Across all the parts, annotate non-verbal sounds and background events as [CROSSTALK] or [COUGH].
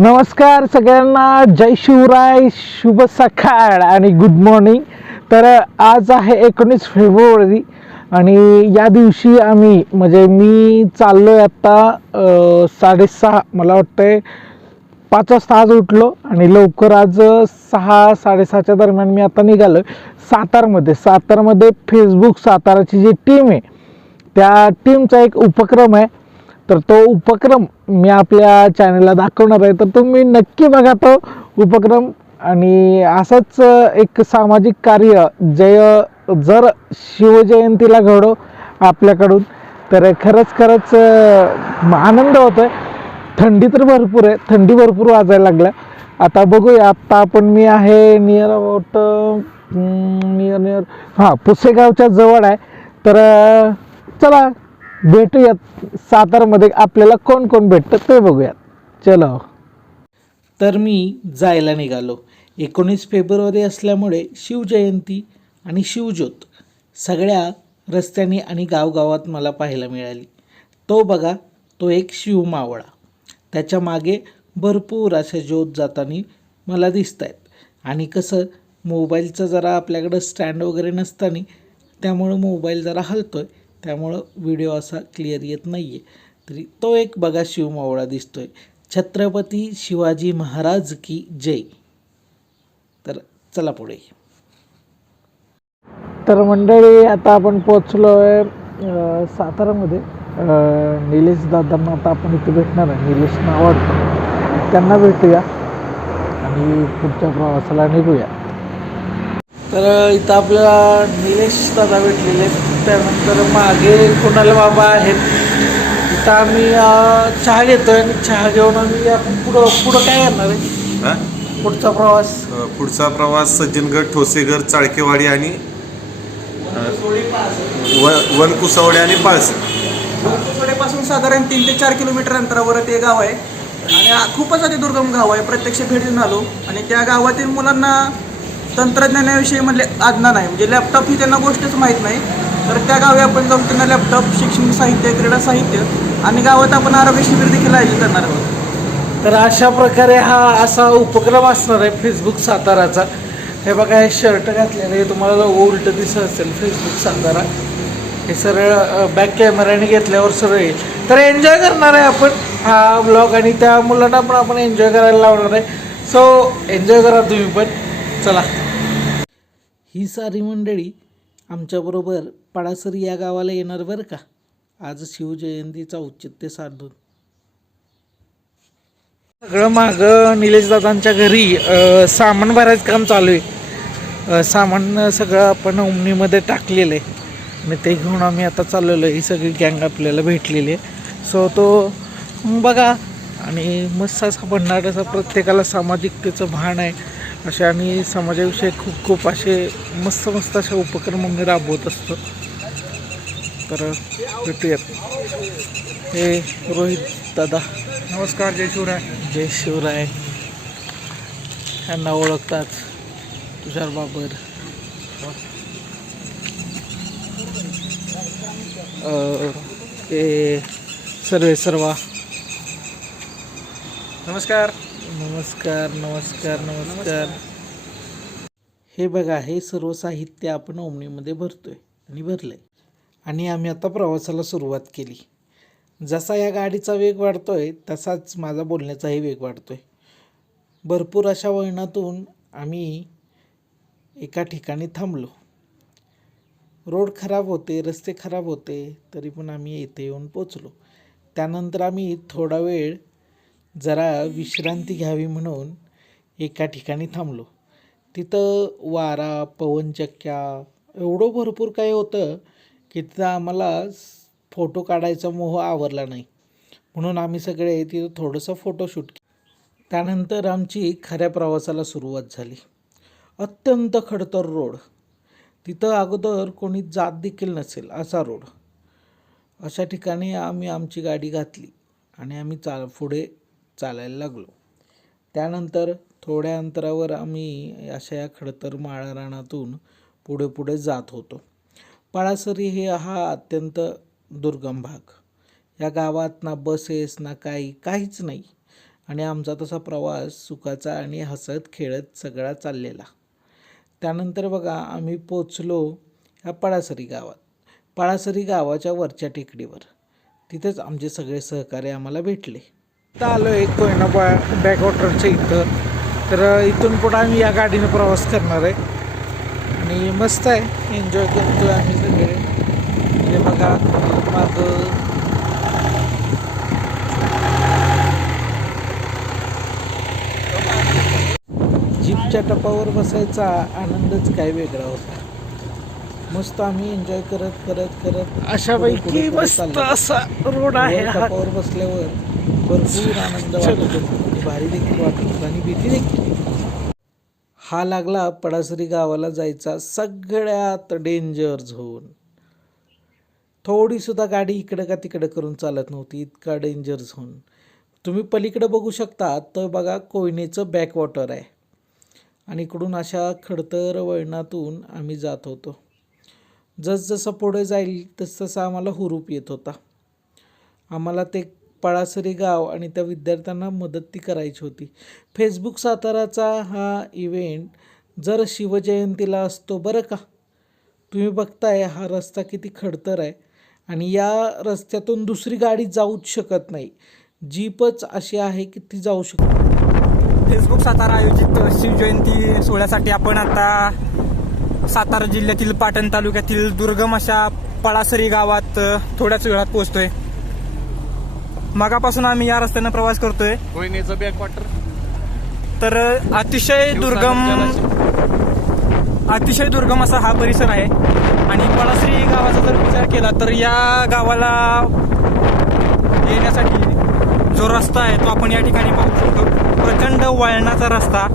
नमस्कार सगळ्यांना जय शिवराय शुभ सकाळ आणि गुड मॉर्निंग तर आज आहे एकोणीस फेब्रुवारी आणि या दिवशी आम्ही म्हणजे मी चाललो आहे आत्ता साडेसहा मला वाटतं आहे पाच वाजता आज उठलो आणि लवकर आज सहा साडेसहाच्या दरम्यान मी आता निघालो सातारमध्ये. सातारमध्ये फेसबुक साताराची जी टीम आहे त्या टीमचा एक उपक्रम आहे. तर तो उपक्रम मी आपल्या चॅनलला दाखवणार आहे. तर तुम्ही नक्की बघा तो उपक्रम. आणि असंच एक सामाजिक कार्य जय जर शिवजयंतीला घडो आपल्याकडून तर खरंच खरंच आनंद होतो आहे थंडी तर भरपूर आहे. थंडी भरपूर वाजायला लागल्या. आता बघूया आत्ता आपण मी आहे नियर अबाउट नियर नियर हां पुसेगावच्या जवळ आहे. तर चला भेटूयात सातारमध्ये. आपल्याला कोण कोण भेटतं ते बघूयात. चलो हो. तर मी जायला निघालो. एकोणीस फेब्रुवारी असल्यामुळे शिवजयंती आणि शिवज्योत सगळ्या रस्त्यानी आणि गावगावात मला पाहायला मिळाली. तो बघा तो एक शिवमावळा त्याच्यामागे भरपूर अशा ज्योत जाताना मला दिसत आहेत आणि कसं मोबाईलचं जरा आपल्याकडं स्टँड वगैरे नसताना त्यामुळं मोबाईल जरा हलतो आहे त्यामुळं व्हिडिओ असा क्लिअर येत नाही आहे तरी तो एक बघा शिवमावळा दिसतोय. छत्रपती शिवाजी महाराज की जय. तर चला पुढे. तर मंडळी आता आपण पोचलो आहे सातारामध्ये. निलेश दादांना आता आपण इथे भेटणार आहे. निलेश नाव त्यांना भेटूया. आणि पुढच्या प्रवासाला निघूया. तर इथं आपल्याला निलेश दादा भेटलेले आहेत. त्यानंतर मागे कुणाल बाबा आहेत इथं आम्ही चहा घेतोय आणि चहा घेऊन आम्ही या पुढं पुढं काय करणार आहे? हा? पुढचा प्रवास? अ, पुढचा प्रवास सज्जनगड ठोसेघर चाळकेवाडी आणि अ, व- वनकुसावडे आणि पाळस. पासून साधारण तीन ते चार किलोमीटर अंतरावर ते गाव आहे. आणि खूपच अति दुर्गम गाव आहे. प्रत्यक्ष भेट देऊन आलो. आणि त्या गावातील मुलांना तंत्रज्ञानाविषयी म्हणजे आज्ञा नाही. म्हणजे लॅपटॉप ही त्यांना गोष्टच माहीत नाही. तर त्या गावी आपण जाऊन त्यांना लॅपटॉप शैक्षणिक साहित्य क्रीडा साहित्य आणि गावात आपण आरोग्य शिबिर देखील आयोजित करणार आहोत. तर अशा प्रकारे हा असा उपक्रम असणार आहे फेसबुक साताराचा. हे बघा हे शर्ट घातलेलं हे तुम्हाला उलट दिसत असेल फेसबुक सातारा. हे सरळ बॅक कॅमेऱ्याने घेतल्यावर सरळ येईल. तर एन्जॉय करणार आहे आपण हा ब्लॉग आणि त्या मुलांना पण आपण एन्जॉय करायला लावणार आहे. सो एन्जॉय करा तुम्ही पण. चला. ही सारी मंडळी आमच्याबरोबर पडासरी या गावाला येणार बरं का? आज शिवजयंतीचा औचित्य साधून. सगळं मागं निलेश दादांच्या घरी सामान भरायचं काम चालू आहे. सामान सगळं आपण ओमनीमध्ये टाकलेलं आहे. आणि ते घेऊन आम्ही आता चाललेलो आहे. ही सगळी गँग आपल्याला भेटलेली आहे. सो तो बघा. आणि मस्त असा भन्नाट असा प्रत्येकाला सामाजिकतेचं भान आहे. असे आणि समाजाविषयी खूप खूप असे मस्त मस्त असे उपक्रम आम्ही राबवत असतो. तर भेटूयात. हे रोहित दादा. नमस्कार जय शिवराय. जय शिवराय. यांना ओळखतात तुषार बाबर ते सर्वे सर्वा. नमस्कार. नमस्कार नमस्कार नमस्कार. हे बघा हे सर्व साहित्य आपण ओमणीमध्ये भरतोय आणि भरलंय. आणि आम्ही आता प्रवासाला सुरुवात केली. जसा या गाडीचा वेग वाढतो आहे तसाच माझा बोलण्याचाही वेग वाढतो आहे भरपूर अशा वळणातून आम्ही एका ठिकाणी थांबलो. रोड खराब होते रस्ते खराब होते तरी पण आम्ही येथे येऊन पोचलो त्यानंतर आम्ही थोडा वेळ जरा विश्रांती घ्यावी म्हणून एका ठिकाणी थांबलो. तिथं वारा पवनचक्क्या एवढं भरपूर काही होतं की तिथं आम्हाला फोटो काढायचा मोह आवरला नाही. म्हणून आम्ही सगळे तिथं थोडंसं फोटोशूट केलं त्यानंतर आमची खऱ्या प्रवासाला सुरुवात झाली. अत्यंत खडतर रोड तिथं अगोदर कोणी जात देखील नसेल असा रोड अशा ठिकाणी आम्ही आमची गाडी घातली आणि आम्ही चा पुढे चालायला लागलो. त्यानंतर थोड्या अंतरावर आम्ही अशा या खडतर माळा रानातून पुढे पुढे जात होतो. पाळासरी हे हा अत्यंत दुर्गम भाग. या गावात ना बसेस ना काही काहीच नाही. आणि आमचा तसा प्रवास सुखाचा आणि हसत खेळत सगळा चाललेला. त्यानंतर बघा आम्ही पोचलो ह्या पळासरी गावात. पाळासरी गावाच्या वरच्या टेकडीवर. तिथेच आमचे सगळे सहकारी आम्हाला भेटले. आता आलो आहे कोयना बा बॅकवॉटरच्या इथं. तर इथून पुढं आम्ही या गाडीने प्रवास करणार आहे. आणि मस्त आहे. एन्जॉय करतो आम्ही सगळे. हे बघा मागं. जीपच्या टपावर बसायचा आनंदच काय वेगळा होता. मस्त आम्ही एन्जॉय करत करत करत अशापैकी मस्त. असा रोड आहे वर. टपावर बसल्यावर भरपूर आनंद वाटत. भारी देखील वाटत होता आणि भीती देखील. हा लागला पडासरी गावाला जायचा. सगळ्यात डेंजर झोन थोडीसुद्धा गाडी इकडं का तिकडं करून चालत नव्हती. इतका डेंजर झोन तुम्ही पलीकडं बघू शकता. तर बघा कोयनेचं बॅकवॉटर आहे. आणि इकडून अशा खडतर वळणातून आम्ही जात होतो. जसजसं पुढे जाईल तसतसं आम्हाला हुरूप येत होता. आम्हाला ते पळासरी गाव आणि त्या विद्यार्थ्यांना मदत ती करायची होती. फेसबुक साताराचा हा इव्हेंट जर शिवजयंतीला असतो बरं का? तुम्ही बघताय हा रस्ता किती खडतर आहे आणि या रस्त्यातून दुसरी गाडी जाऊच शकत नाही. जीपच अशी आहे की ती जाऊ शकते फेसबुक सातारा आयोजित शिवजयंती सोहळ्यासाठी आपण आता सातारा जिल्ह्यातील पाटण तालुक्यातील दुर्गम अशा पळासरी गावात थोड्याच वेळात पोहोचतोय. मगापासून आम्ही या रस्त्यानं प्रवास करतोय. कोयनेचं बॅकवॉटर तर अतिशय दुर्गम अतिशय दुर्गम असा हा परिसर आहे. आणि पळासरी गावाचा जर विचार केला तर या गावाला येण्यासाठी जो रस्ता आहे तो आपण या ठिकाणी पाहू शकतो. प्रचंड वळणाचा रस्ता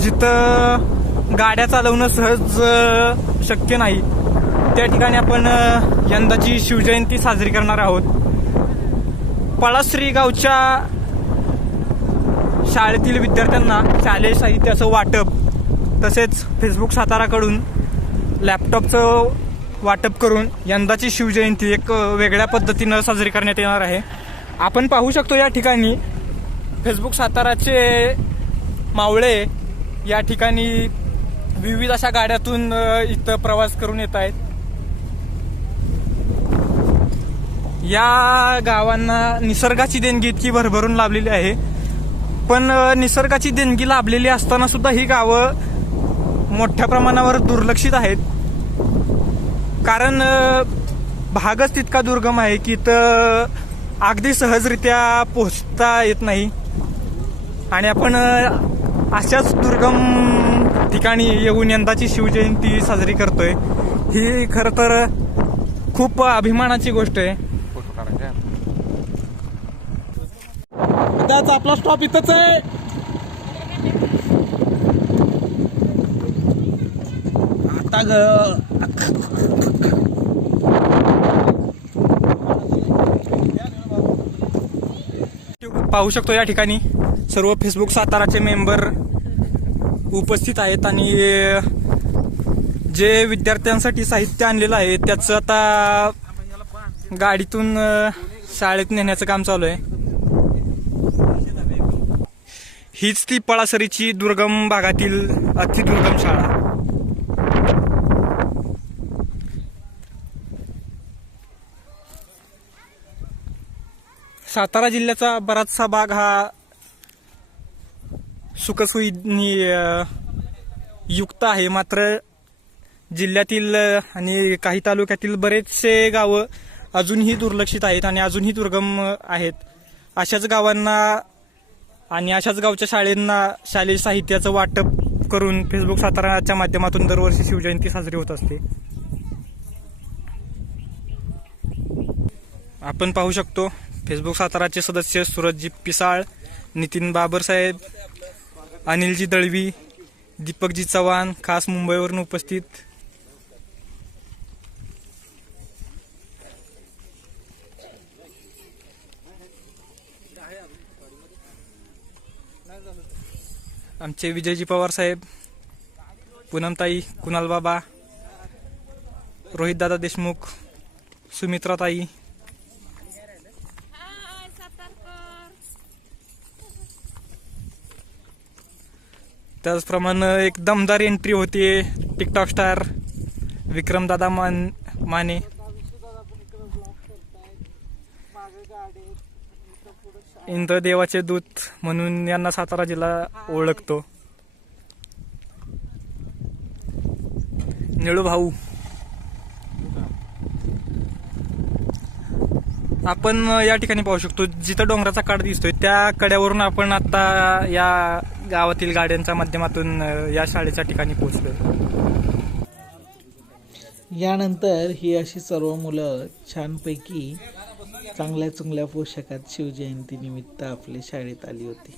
जिथं गाड्या चालवणं सहज शक्य नाही. त्या ठिकाणी आपण यंदाची शिवजयंती साजरी करणार आहोत. पळाश्री गावच्या शाळेतील विद्यार्थ्यांना शालेय साहित्याचं वाटप तसेच फेसबुक साताराकडून लॅपटॉपचं वाटप करून यंदाची शिवजयंती एक वेगळ्या पद्धतीनं साजरी करण्यात येणार आहे. आपण पाहू शकतो या ठिकाणी फेसबुक साताराचे मावळे या ठिकाणी विविध अशा गाड्यातून इथं प्रवास करून येत आहेत. या गावांना निसर्गाची देणगी इतकी भरभरून लाभलेली आहे. पण निसर्गाची देणगी लाभलेली असताना सुद्धा ही गावं मोठ्या प्रमाणावर दुर्लक्षित आहेत. कारण भागच तितका दुर्गम आहे की इथं अगदी सहजरित्या पोहोचता येत नाही. आणि आपण अशाच दुर्गम ठिकाणी येऊन यंदाची शिवजयंती साजरी करतोय. ही खरं तर खूप अभिमानाची गोष्ट आहे फोटो काढायचा त्याच आपला स्टॉप इथंच आहे. आता ग पाहू शकतो या ठिकाणी सर्व फेसबुक साताराचे मेंबर उपस्थित आहेत आणि जे विद्यार्थ्यांसाठी साहित्य आणलेलं आहे त्याचं आता गाडीतून शाळेत नेण्याचं काम चालू आहे. हीच ती पळासरीची दुर्गम भागातील अतिदुर्गम शाळा. सातारा जिल्ह्याचा बराचसा भाग हा सुखसुई युक्त आहे. मात्र जिल्ह्यातील आणि काही तालुक्यातील बरेचसे गावं अजूनही दुर्लक्षित आहेत आणि अजूनही दुर्गम आहेत. अशाच गावांना आणि अशाच गावच्या शाळेंना शालेय साहित्याचं वाटप करून फेसबुक साताराच्या माध्यमातून दरवर्षी शिवजयंती साजरी होत असते. आपण पाहू शकतो फेसबुक साताराचे सदस्य सुरजजी पिसाळ नितीन बाबरसाहेब अनिलजी दळवी दीपकजी चव्हाण खास मुंबईवरून उपस्थित आमचे विजयजी पवार साहेब पूनमताई कुणाल बाबा रोहितदादा देशमुख सुमित्राताई. त्याचप्रमाणे एक दमदार एंट्री होती टिकटॉक स्टार विक्रमदादा मान माने. इंद्रदेवाचे दूत म्हणून यांना सातारा जिल्हा ओळखतो. निळू भाऊ. आपण या ठिकाणी पाहू शकतो जिथं डोंगराचा काठ दिसतोय त्या कड्यावरून आपण आता या गावातील गाड्यांच्या माध्यमातून या शाळेच्या ठिकाणी पोहोचलोय. यानंतर ही अशी सर्व मुलं छानपैकी चांगल्या चांगल्या पोशाखात शिवजयंतीनिमित्त आपल्या शाळेत आली होती.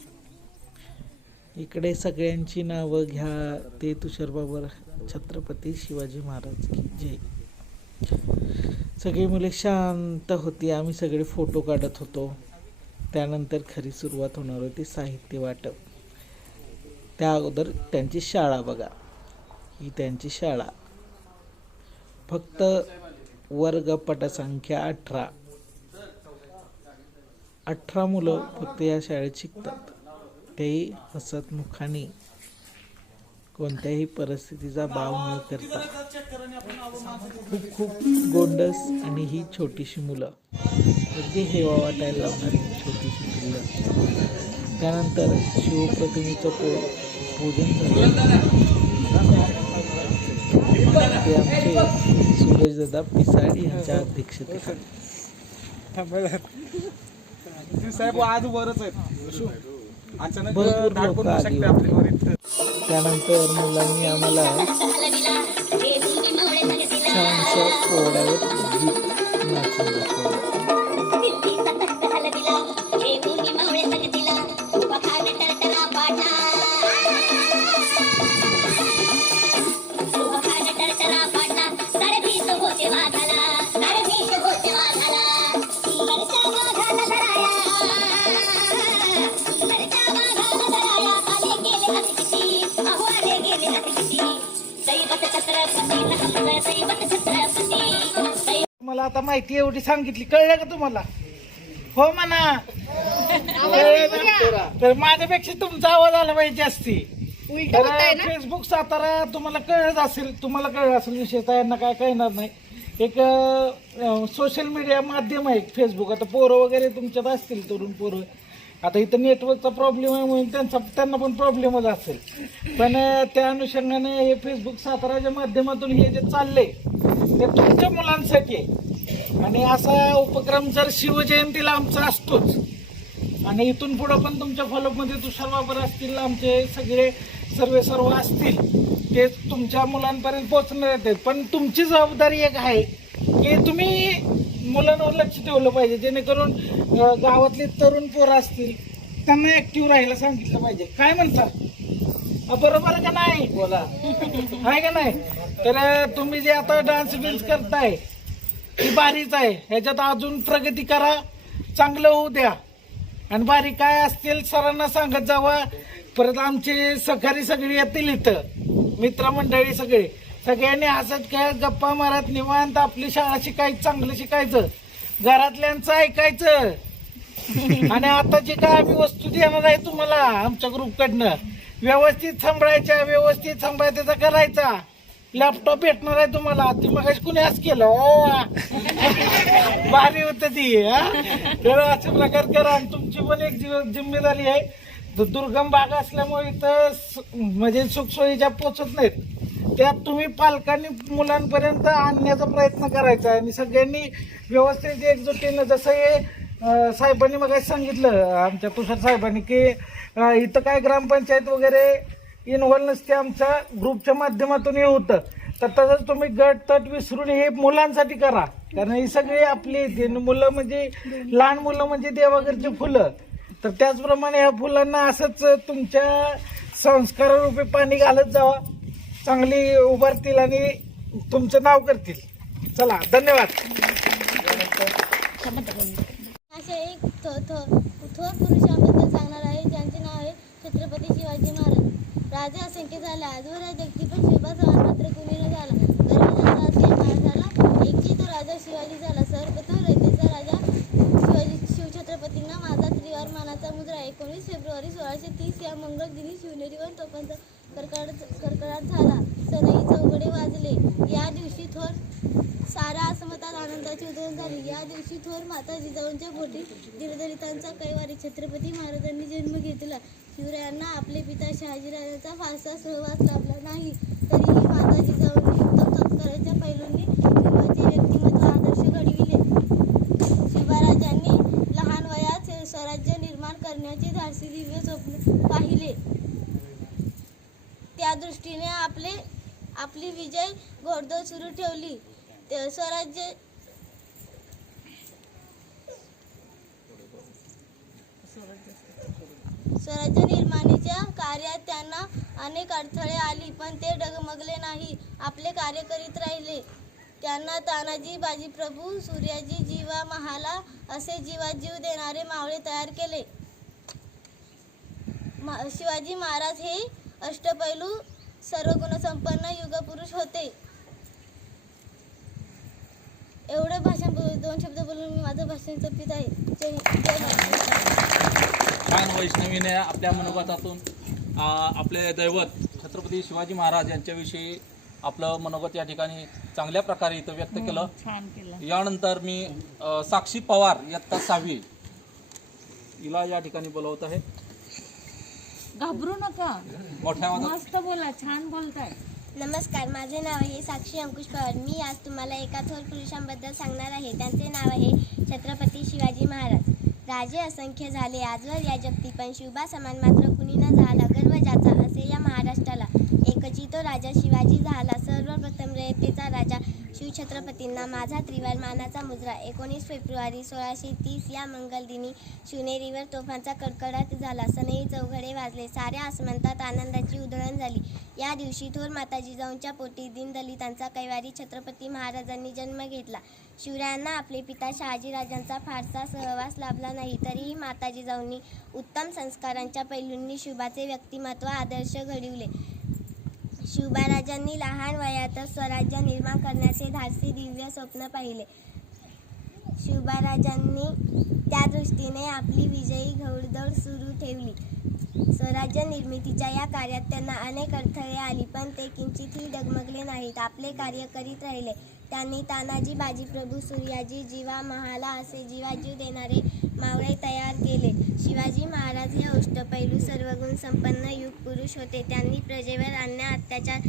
इकडे सगळ्यांची नावं घ्या. ते तुषारबाबर छत्रपती शिवाजी महाराज की जय. सगळी मुले शांत होती. आम्ही सगळे फोटो काढत होतो. त्यानंतर खरी सुरुवात होणार होती साहित्य वाटप. त्या अगोदर त्यांची शाळा बघा. ही त्यांची शाळा. फक्त वर्ग पटसंख्या अठरा. अठरा मुलं फक्त या शाळेत शिकतात. तेही हसतमुखाने कोणत्याही परिस्थितीचा भाव न करता. खूप खूप गोंडस आणि ही छोटीशी मुलं. अगदी हेवा वाटायला लावणारी छोटीशी मुलं. त्यानंतर शिवप्रतिमेचं पो पूजन झालं. ते आमचे सूरजदादा पिसाडी यांच्या अध्यक्षतेखाली. साहेब आज वरच आहेत. अचानक भरपूर लोक आली होती. त्यानंतर मुलांनी आम्हाला छानशा पोळ्यावर गीत नाचून दाखवलं. आता माहिती एवढी सांगितली कळलं का तुम्हाला? हो म्हणा? तर माझ्यापेक्षा तुमचा आवाज आला पाहिजे जास्ती. फेसबुक सातारा तुम्हाला कळत असेल तुम्हाला कळलं असेल विशेषतः यांना काय कळणार नाही. एक सोशल मीडिया माध्यम आहे फेसबुक आता पोरं वगैरे तुमच्यात असतील तरुण पोरं. आता इथं नेटवर्कचा प्रॉब्लेम आहे म्हणून त्यांचा त्यांना पण प्रॉब्लेमच असेल. पण त्या अनुषंगाने हे फेसबुक साताराच्या माध्यमातून हे जे चाललंय ते तुमच्या मुलांसाठी आहे. आणि असा उपक्रम जर शिवजयंतीला आमचा असतोच आणि इथून पुढं पण तुमच्या फॉलोअपमध्ये तुषार बाबर असतील आमचे सगळे सर्वे सर्व असतील ते तुमच्या मुलांपर्यंत पोहोचणार आहेत. पण तुमची जबाबदारी एक आहे की तुम्ही मुलांवर लक्ष ठेवलं पाहिजे जेणेकरून गावातले तरुण पोरं असतील त्यांना ऍक्टिव्ह राहायला सांगितलं पाहिजे. काय म्हणता? बरोबर का नाही? बोला. आहे का नाही? तर तुम्ही जे आता डान्स बिन्स करताय ही बारीच आहे. ह्याच्यात अजून प्रगती करा. चांगलं होऊ द्या. आणि बारी काय असतील सरांना सांगत जावा. परत आमचे सखारी सगळी येतील इथं. मित्रमंडळी सगळे. सगळ्यांनी हसत खेळत गप्पा मारत निवांत आपली शाळा शिकायची चांगलं शिकायचं. घरातल्यांचं ऐकायचं. आणि आता जे काय आम्ही वस्तू देणार आहे तुम्हाला आमच्या ग्रुपकडनं व्यवस्थित सांभाळायच्या व्यवस्थित सांभाळायचा करायचा. लॅपटॉप भेटणार आहे तुम्हाला. ती मग कुणी आज केलं? ओ. भारी होत ती तर अशा प्रकार करा. आणि तुमची पण एक जिम्मेदारी आहे. दुर्गम भाग असल्यामुळे इथं स- म्हणजे सुखसोयीच्या पोचत नाहीत. त्यात तुम्ही पालकांनी मुलांपर्यंत आणण्याचा प्रयत्न करायचा. आणि सगळ्यांनी व्यवस्थित एकजुटीनं जसं हे साहेबांनी मग सांगितलं आमच्या तुषार साहेबांनी की इथं काय ग्रामपंचायत वगैरे इन्व्हॉल्वन्स ते आमच्या ग्रुपच्या माध्यमातून हे होतं. तर तसंच तुम्ही गट तट विसरून हे मुलांसाठी करा. कारण ही सगळी आपली आहेत. मुलं म्हणजे लहान मुलं म्हणजे देवाघरची फुलं. तर त्याचप्रमाणे ह्या फुलांना असंच तुमच्या संस्कारारूपी पाणी घालत जावा. चांगली उभारतील आणि तुमचं नाव करतील. चला धन्यवाद. असे एक थो थो थोर पुरुषाबद्दल सांगणार आहे ज्यांचे नाव आहे छत्रपती शिवाजी महाराज. राजा असंख्य झाले. आजवर या जगती पण शिवबा मात्र कुणी न झाला? गर्भधारा असे महाराजाला एकची तो राजा शिवाजी झाला. सर्वप्रथम रयतेचा राजा शिवाजी शिवछत्रपतींना माझा त्रिवार मानाचा मुद्रा एकोणीस फेब्रुवारी सोळाशे तीस या मंगळ दिनी शिवनेरीवर तोफांचा कर्कड कडकडाट झाला. सनई चौघडे वाजले. या दिवशी थोर सारा आसमतात आनंदाची उधळण झाली. या दिवशी थोर माता जिजाऊंच्या पोटी दीर्घदलितांचा कैवारी छत्रपती महाराजांनी जन्म घेतला शिवरायांना आपले पिता शहाजीराजांचा फारसा सहवास लाभला नाही. तरीही माता जिजाऊंनी उत्तम संस्काराच्या पैलूंनी शिवाचे व्यक्तिमत्व आदर्श घडविले. शिवराजांनी लहान वयात स्वराज्य निर्माण करण्याचे धाडसी दिव्य स्वप्न पाहिले. त्या दृष्टीने आपले आपली विजय घोडदौड सुरू ठेवली. स्वराज्य स्वराज्य निर्माणीच्या कार्यात त्यांना अनेक अडथळे आली पण ते डगमगले नाही. आपले कार्य करीत राहिले. त्यांना तानाजी बाजीप्रभू सूर्याजी जीवा महाला असे जीवाजीव देणारे मावळे तयार केले. शिवाजी महाराज हे अष्टपैलू सर्व गुणसंपन्न युगपुरुष होते. एवढं भाषण बोल दोन शब्द बोलून मी माझं भाषण संपित आहे. जय हिंद. जय महाराष्ट्र छान वैष्णवीने आपल्या मनोगतातून आपले दैवत छत्रपती शिवाजी महाराज यांच्याविषयी आपलं मनोगत या ठिकाणी चांगल्या प्रकारे इथं व्यक्त केलं. यानंतर मी साक्षी पवार इयत्ता सहावी हिला या ठिकाणी बोलवत आहे. घाबरू नका. मोठ्या बोला छान बोलताय. नमस्कार माझे नाव आहे साक्षी अंकुश पवार. मी आज तुम्हाला एका थोर पुरुषांबद्दल सांगणार आहे. त्यांचे नाव आहे छत्रपती शिवाजी महाराज. राजे असंख्य झाले. आजवर या जगती पण शिवबा समान मात्र कुणी न झाला गर्व ज्याचा असे या महाराष्ट्राला. एकची तो राजा शिवाजी झाला. सर्वप्रथम रयतेचा राजा शिवछत्रपतींना माझा त्रिवार मानाचा मुजरा. एकोणीस फेब्रुवारी सोळाशे तीस या मंगलदिनी शिवनेरीवर तोफांचा कडकडाट झाला. सनई चौघडे वाजले. साऱ्या आसमंतात आनंदाची उधळण झाली. या दिवशी थोर माता जिजाऊंच्या पोटी दीनदलितांचा कैवारी छत्रपती महाराजांनी जन्म घेतला. शिवरायांना आपले पिता शहाजीराजांचा फारसा सहवास लाभला नाही. तरीही माता जिजाऊंनी उत्तम संस्कारांच्या पैलूंनी शुभाचे व्यक्तिमत्व आदर्श घडविले. शिवबाराजांनी लहान वयातच स्वराज्य निर्माण करण्याचे धाडसी दिव्य स्वप्न पाहिले. शिवबाराजांनी त्या दृष्टीने आपली विजयी घौडदौड सुरू ठेवली. स्वराज्य निर्मितीच्या या कार्यात त्यांना अनेक अडथळे आली पण ते किंचितही डगमगले नाहीत. आपले कार्य करीत राहिले. त्यांनी तानाजी बाजी प्रभू सूर्याजी जीवा महाला असे जीवाजीव देणारे मावळे तयार केले. शिवाजी महाराज हे अष्टपैलू सर्वगुण संपन्न युग पुरुष होते. त्यांनी प्रजेवर अन्याय अत्याचार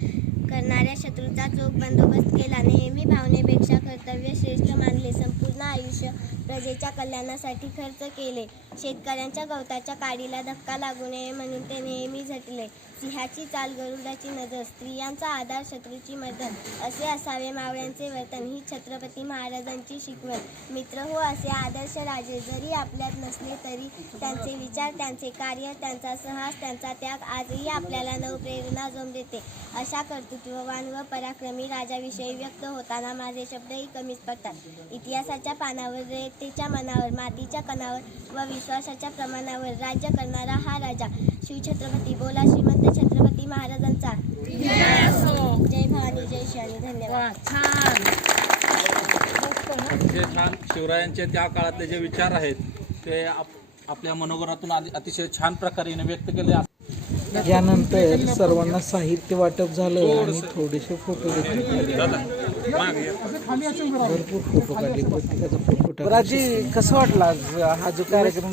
करणाऱ्या शत्रूचा चोख बंदोबस्त केला. नेहमी भावनेपेक्षा कर्तव्य श्रेष्ठ मानले. संपूर्ण आयुष्य प्रजेच्या कल्याणासाठी खर्च केले. शेतकऱ्यांच्या गवताच्या काडीला धक्का लागू नये म्हणून ते नेहमी झटले. सिंहाची चाल गरुडाची नजर स्त्रियांचा आधार शत्रूची मदत असे असावे मावळ्यांचे वर्तन ही छत्रपती महाराजांची शिकवण. मित्र हो असे आदर्श राजे जरी आपल्यात नसले तरी त्यांचे विचार त्यांचे कार्य त्यांचा साहस त्यांचा त्याग आजही आपल्याला नवप्रेरणा जोम देते. अशा कर्तृत्ववान व पराक्रमी राजाविषयी व्यक्त होताना माझे शब्दही कमीच पडतात. इतिहासाच्या पानावर रेतेच्या मनावर मातीच्या कणावर व विश्वासाच्या प्रमाणावर राज्य करणारा हा राजा शिवछत्रपती बोला श्रीमंत छत्रपती महाराजांचा. जय भवानी जय शिवानी. धन्यवाद. छान. शिवरायांचे त्या काळातले जे विचार आहेत ते आप- आपल्या मनोगतातून अति- अतिशय छान प्रकारे व्यक्त केले यानंतर सर्वांना साहित्य वाटप झालं आणि थोडेसे फोटो. भरपूर फोटो काढले. प्रत्येकाचा फोटो. राजी कसं वाटलं आज हा जो कार्यक्रम.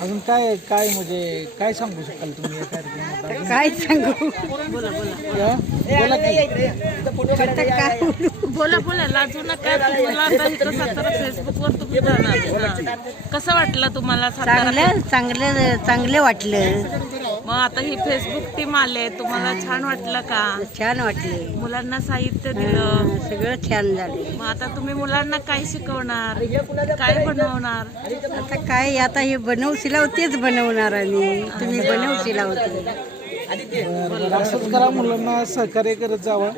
अजून काय काय म्हणजे काय सांगू शकाल तुम्ही या कार्यक्रमात? काय सांगू? हा? बोला की. बोला? बोला लाजू नका तुम्हाला आता इथं सातारा फेसबुकवर तुम्ही जाणार. कसं वाटलं तुम्हाला सातारा चांगलं चांगलं चांगलं वाटलं. मग आता ही फेसबुक टीम आले तुम्हाला छान वाटलं का? छान वाटलं. मुलांना साहित्य दिलं. सगळं छान झालं. मग आता तुम्ही मुलांना काय शिकवणार? काय बनवणार? आता काय आता हे बनवशिला तेच बनवणार आम्ही तुम्ही बनवशिला होते बरं, असंच करा मुलांना सहकार्य करत जावं.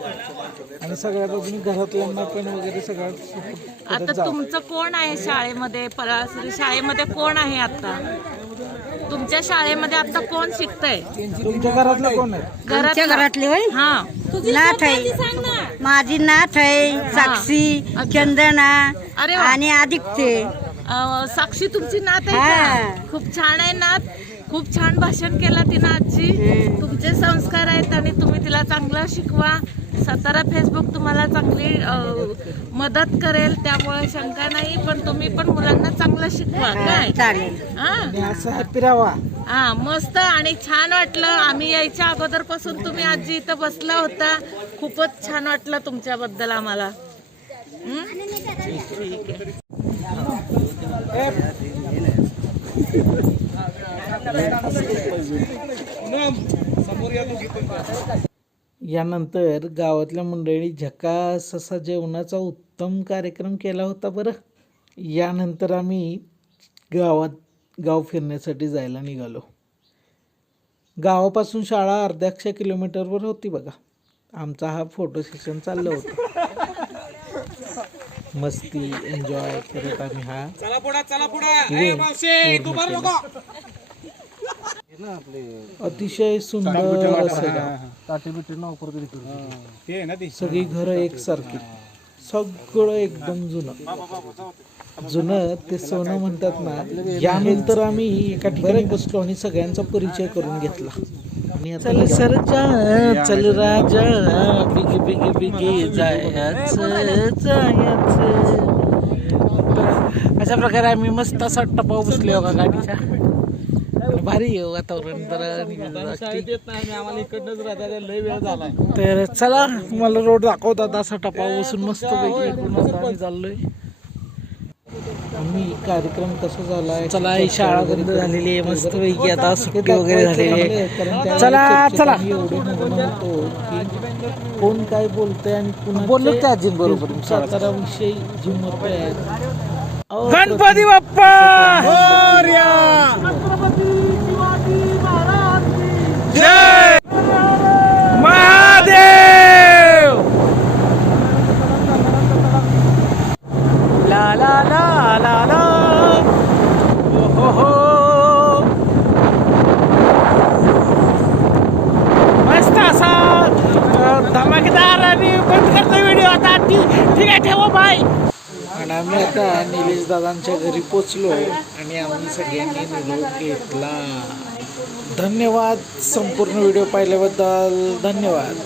आणि सगळ्यात अजून घरातल्यांना पण वगैरे सगळं support करत आता जावं. तुमचं कोण आहे शाळेमध्ये? परासरी शाळेमध्ये कोण आहे आता? तुमच्या शाळेमध्ये आता कोण शिकतंय? तुमच्या घरातलं कोण आहे? आमच्या घरातले होय? हा. नाथ आहे. माझी नाथ आहे साक्षी चंदना अरे वा. आणि आदित्य. अं, साक्षी तुमची नात आहे हा. का? खूप छान आहे नात. खूप छान भाषण केलं तिनं आजी तुमचे संस्कार आहेत आणि तुम्ही तिला चांगलं शिकवा. सातारा फेसबुक तुम्हाला चांगली मदत करेल त्यामुळे शंका नाही पण तुम्ही पण मुलांना चांगलं शिकवा. काय? चालेल. हा? हा मस्त आणि छान वाटलं. आम्ही यायच्या अगोदरपासून तुम्ही आजी इथं बसला होता. खूपच छान वाटलं तुमच्याबद्दल आम्हाला. हं? [LAUGHS] यानंतर गावातल्या मंडळी झकास असा जेवणाचा उत्तम कार्यक्रम केला होता बरं. यानंतर आम्ही गावात गाव फिरण्यासाठी जायला निघालो. गावापासून शाळा अर्ध्याशे किलोमीटरवर होती बघा. आमचा हा फोटो सेशन चाललं होतं. मस्ती एन्जॉय करत आम्ही हा. अतिशय सुंदर असं गाव. सगळी घरं एकसारखी. सगळं एकदम जुनं. जुनं ते सोनं म्हणतात ना यानंतर आम्ही एका ठिकाणी बसलो आणि सगळ्यांचा परिचय करून घेतला. आणि आता चल सर जा चल राजा बिगी बिगी बिगी जायचं जायचं. अशा प्रकारे आम्ही मस्त असा टप्पा बसलो का गाडीच्या. भारी आहे वातावरण तर तर चला तुम्हाला रोड दाखवतात असा टप्पा बसून मस्त पैकी चाललोय. आम्ही कार्यक्रम कसा झालाय? चला ही शाळा बंद झालेली आहे मस्त पैकी आता सुट्टी वगैरे झालेली आहे. चला चला. कोण काय बोलतंय आणि बोललो त्या अजित बरोबर सातारा विषयी जी मत आहेत. गणपती बाप्पा महादेव ला ला ला ला ला हो हो हो मस्त असा अ, बंद करतो व्हिडिओ आता. ठीक ठीक आहे ठेवा बाय आणि आम्ही आता निलेश दादांच्या घरी पोचलो आणि आम्ही सगळ्यांनी निरोप घेतला. धन्यवाद. संपूर्ण व्हिडिओ पाहिल्याबद्दल धन्यवाद.